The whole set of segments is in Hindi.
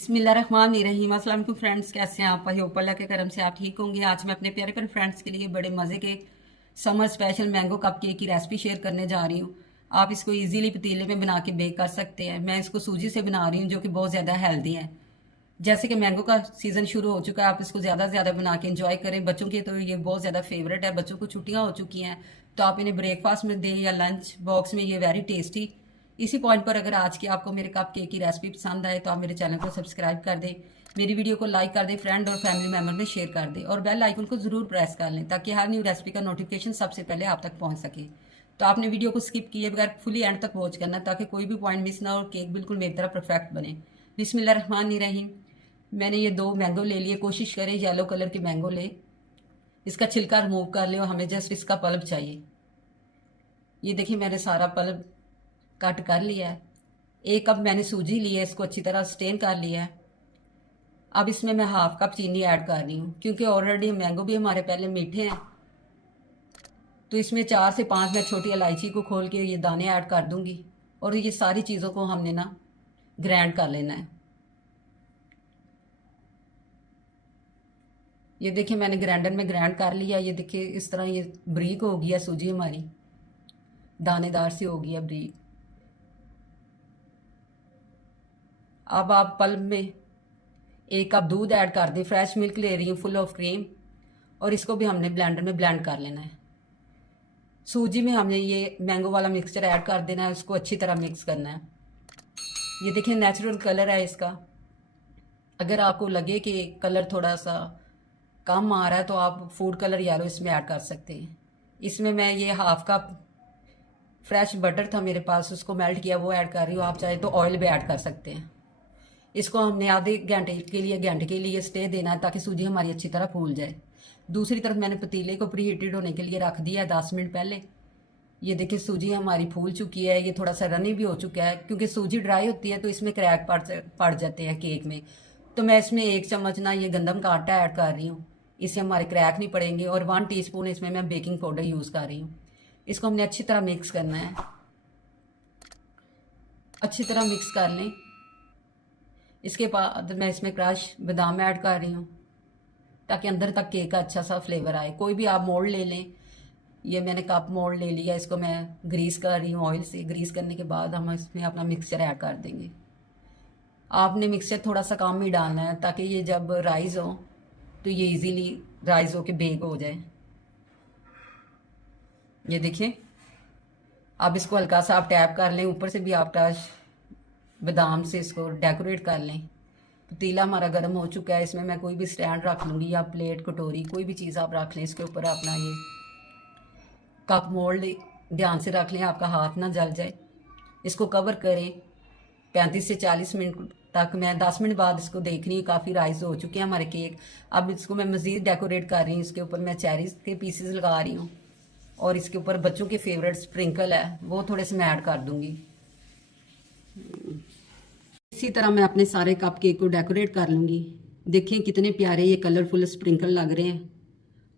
बिस्मिल्लाहिर्रहमानिर्रहीम। अस्सलाम वालेकुम फ्रेंड्स, कैसे हैं आप? होप अल्लाह के करम से आप ठीक होंगे। आज मैं अपने प्यारे प्यारे फ्रेंड्स के लिए बड़े मज़े के summer special mango cup cake की रेसिपी शेयर करने जा रही हूँ। आप इसको इजीली पतीले में बना के बेक कर सकते हैं। मैं इसको सूजी से बना रही हूँ जो कि बहुत ज़्यादा हेल्दी है। जैसे कि मैंगो का सीज़न शुरू हो चुका है, आप इसको ज़्यादा से ज़्यादा बना के इंजॉय करें। बच्चों के तो ये बहुत ज़्यादा फेवरेट है। बच्चों को छुट्टियाँ हो चुकी हैं तो आप इन्हें ब्रेकफास्ट में दें या लंच बॉक्स में, ये वेरी टेस्टी। इसी पॉइंट पर अगर आज की आपको मेरे कप केक की रेसिपी पसंद आए तो आप मेरे चैनल को सब्सक्राइब कर दें, मेरी वीडियो को लाइक कर दें, फ्रेंड और फैमिली मेम्बर में शेयर कर दें और बेल आइकन को ज़रूर प्रेस कर लें ताकि हर न्यू रेसिपी का नोटिफिकेशन सबसे पहले आप तक पहुंच सके। तो आपने वीडियो को स्किप किए बगैर फुली एंड तक वॉच करना ताकि कोई भी पॉइंट मिस ना हो और केक बिल्कुल मेरी तरह परफेक्ट बने। बिस्मिल्लाहिर्रहमानिर्रहीम। मैंने ये 2 मैंगो ले लिए। कोशिश करें येलो कलर के मैंगो ले। इसका छिलका रिमूव कर लें और हमें जस्ट इसका पल्प चाहिए। ये देखिए मैंने सारा पल्प कट कर लिया है। 1 कप मैंने सूजी ली है, इसको अच्छी तरह स्टेन कर लिया है। अब इसमें मैं हाफ कप चीनी ऐड कर रही हूँ क्योंकि ऑलरेडी मैंगो भी हमारे पहले मीठे हैं। तो इसमें 4 से 5 मैं छोटी इलायची को खोल के ये दाने ऐड कर दूंगी और ये सारी चीज़ों को हमने ना ग्राइंड कर लेना है। ये देखिए मैंने ग्राइंडर में ग्राइंड कर लिया। ये देखिए इस तरह ये ब्रीक हो गया, सूजी हमारी दानेदार सी हो गई ब्रीक। अब आप पल्प में 1 कप दूध ऐड कर दें। फ्रेश मिल्क ले रही हूँ, फुल ऑफ क्रीम, और इसको भी हमने ब्लेंडर में ब्लेंड कर लेना है। सूजी में हमने ये मैंगो वाला मिक्सचर ऐड कर देना है, उसको अच्छी तरह मिक्स करना है। ये देखिए नेचुरल कलर है इसका। अगर आपको लगे कि कलर थोड़ा सा कम आ रहा है तो आप फूड कलर येलो इसमें ऐड कर सकते हैं। इसमें मैं ये हाफ कप फ्रेश बटर था मेरे पास, उसको मेल्ट किया, वो ऐड कर रही हूँ। आप चाहे तो ऑयल भी ऐड कर सकते हैं। इसको हमने आधे घंटे के लिए स्टे देना है ताकि सूजी हमारी अच्छी तरह फूल जाए। दूसरी तरफ मैंने पतीले को प्री हीटेड होने के लिए रख दिया है 10 मिनट पहले। ये देखिए सूजी हमारी फूल चुकी है। ये थोड़ा सा रनी भी हो चुका है क्योंकि सूजी ड्राई होती है तो इसमें क्रैक पड़ जाते हैं केक में। तो मैं इसमें 1 चम्मच ना ये गंदम का आटा ऐड कर रही हूँ, इससे हमारे क्रैक नहीं पड़ेंगे। और 1 टीस्पून इसमें मैं बेकिंग पाउडर यूज़ कर रही हूँ। इसको हमने अच्छी तरह मिक्स करना है। अच्छी तरह मिक्स कर लें। इसके बाद मैं इसमें क्रश बादाम ऐड कर रही हूँ ताकि अंदर तक केक का अच्छा सा फ्लेवर आए। कोई भी आप मोल्ड ले लें। ये मैंने कप मोल्ड ले लिया, इसको मैं ग्रीस कर रही हूँ ऑयल से। ग्रीस करने के बाद हम इसमें अपना मिक्सचर ऐड कर देंगे। आपने मिक्सचर थोड़ा सा कम ही डालना है ताकि ये जब राइज हो तो ये इजीली राइज होके बेक हो जाए। ये देखिए अब इसको हल्का सा आप टैप कर लें, ऊपर से भी आप टच बादाम से इसको डेकोरेट कर लें। पतीला हमारा गर्म हो चुका है। इसमें मैं कोई भी स्टैंड रख लूँगी या प्लेट कटोरी कोई भी चीज़ आप रख लें। इसके ऊपर अपना ये कप मोल्ड ध्यान से रख लें, आपका हाथ ना जल जाए। इसको कवर करें 35 से 40 मिनट तक। मैं 10 मिनट बाद इसको देख रही हूँ, काफ़ी राइस हो चुके हैं हमारे केक। अब इसको मैं मज़ीद डेकोरेट कर रही हूँ। इसके ऊपर मैं चेरीज के पीसेस लगा रही हूँ और इसके ऊपर बच्चों के फेवरेट स्प्रिंकल है वो थोड़े से मैं ऐड कर दूँगी। इसी तरह मैं अपने सारे कप केक को डेकोरेट कर लूँगी। देखिए कितने प्यारे ये कलरफुल स्प्रिंकल लग रहे हैं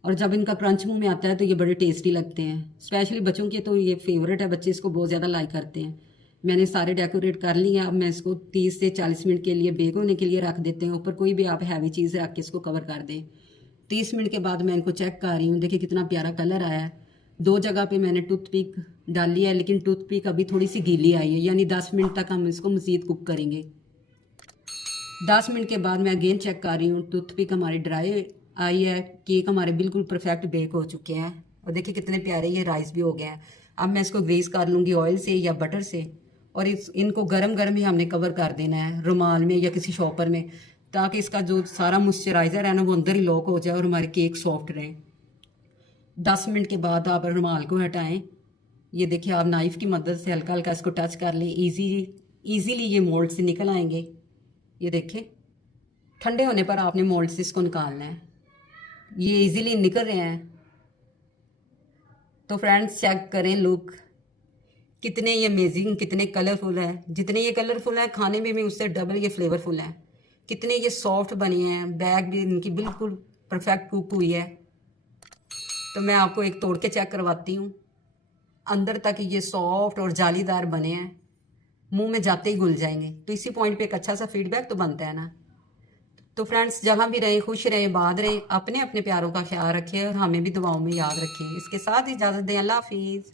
और जब इनका क्रंच मुंह में आता है तो ये बड़े टेस्टी लगते हैं। स्पेशली बच्चों के तो ये फेवरेट है, बच्चे इसको बहुत ज़्यादा लाइक करते हैं। मैंने सारे डेकोरेट कर लिए। अब मैं इसको 30 से 40 मिनट के लिए बेक होने के लिए रख देते हैं। ऊपर कोई भी आप हैवी चीज़ रख के इसको कवर कर दें। 30 मिनट के बाद मैं इनको चेक कर रही हूँ। देखिए कितना प्यारा कलर आया है। 2 जगह पे मैंने टूथपिक डाली है लेकिन टूथपिक अभी थोड़ी सी गीली आई है, यानी 10 मिनट तक हम इसको मज़ीद कुक करेंगे। 10 मिनट के बाद मैं अगेन चेक कर रही हूँ। टूथपिक हमारी ड्राई आई है। केक हमारे बिल्कुल परफेक्ट बेक हो चुके हैं और देखिए कितने प्यारे ये राइस भी हो गए हैं। अब मैं इसको ग्रीस कर लूँगी ऑयल से या बटर से और इनको गरम गरम ही हमने कवर कर देना है रुमाल में या किसी शॉपर में ताकि इसका जो सारा मॉइस्चराइज़र है ना वो अंदर ही लॉक हो जाए और हमारे केक सॉफ्ट रहें। 10 मिनट के बाद आप रुमाल को हटाएं। ये देखिए आप नाइफ़ की मदद से हल्का हल्का इसको टच कर लें। ईजीली ये मोल्ड से निकल आएंगे। ये देखिए ठंडे होने पर आपने मोल्ड से इसको निकालना है। ये इजीली निकल रहे हैं। तो फ्रेंड्स चेक करें लुक, कितने ये अमेजिंग, कितने कलरफुल है। जितने ये कलरफुल है खाने में भी उससे डबल ये फ्लेवरफुल है। कितने ये सॉफ्ट बने हैं। बैग भी इनकी बिल्कुल परफेक्ट कुक हुई है। तो मैं आपको एक तोड़ के चेक करवाती हूँ। अंदर तक ये सॉफ्ट और जालीदार बने हैं। मुंह में जाते ही घुल जाएंगे। तो इसी पॉइंट पे एक अच्छा सा फीडबैक तो बनता है ना। तो फ्रेंड्स, जहाँ भी रहें खुश रहें, आबाद रहें, अपने अपने प्यारों का ख्याल रखें और हमें भी दुआओं में याद रखें। इसके साथ ही इजाज़त दें। अल्लाह हाफिज़।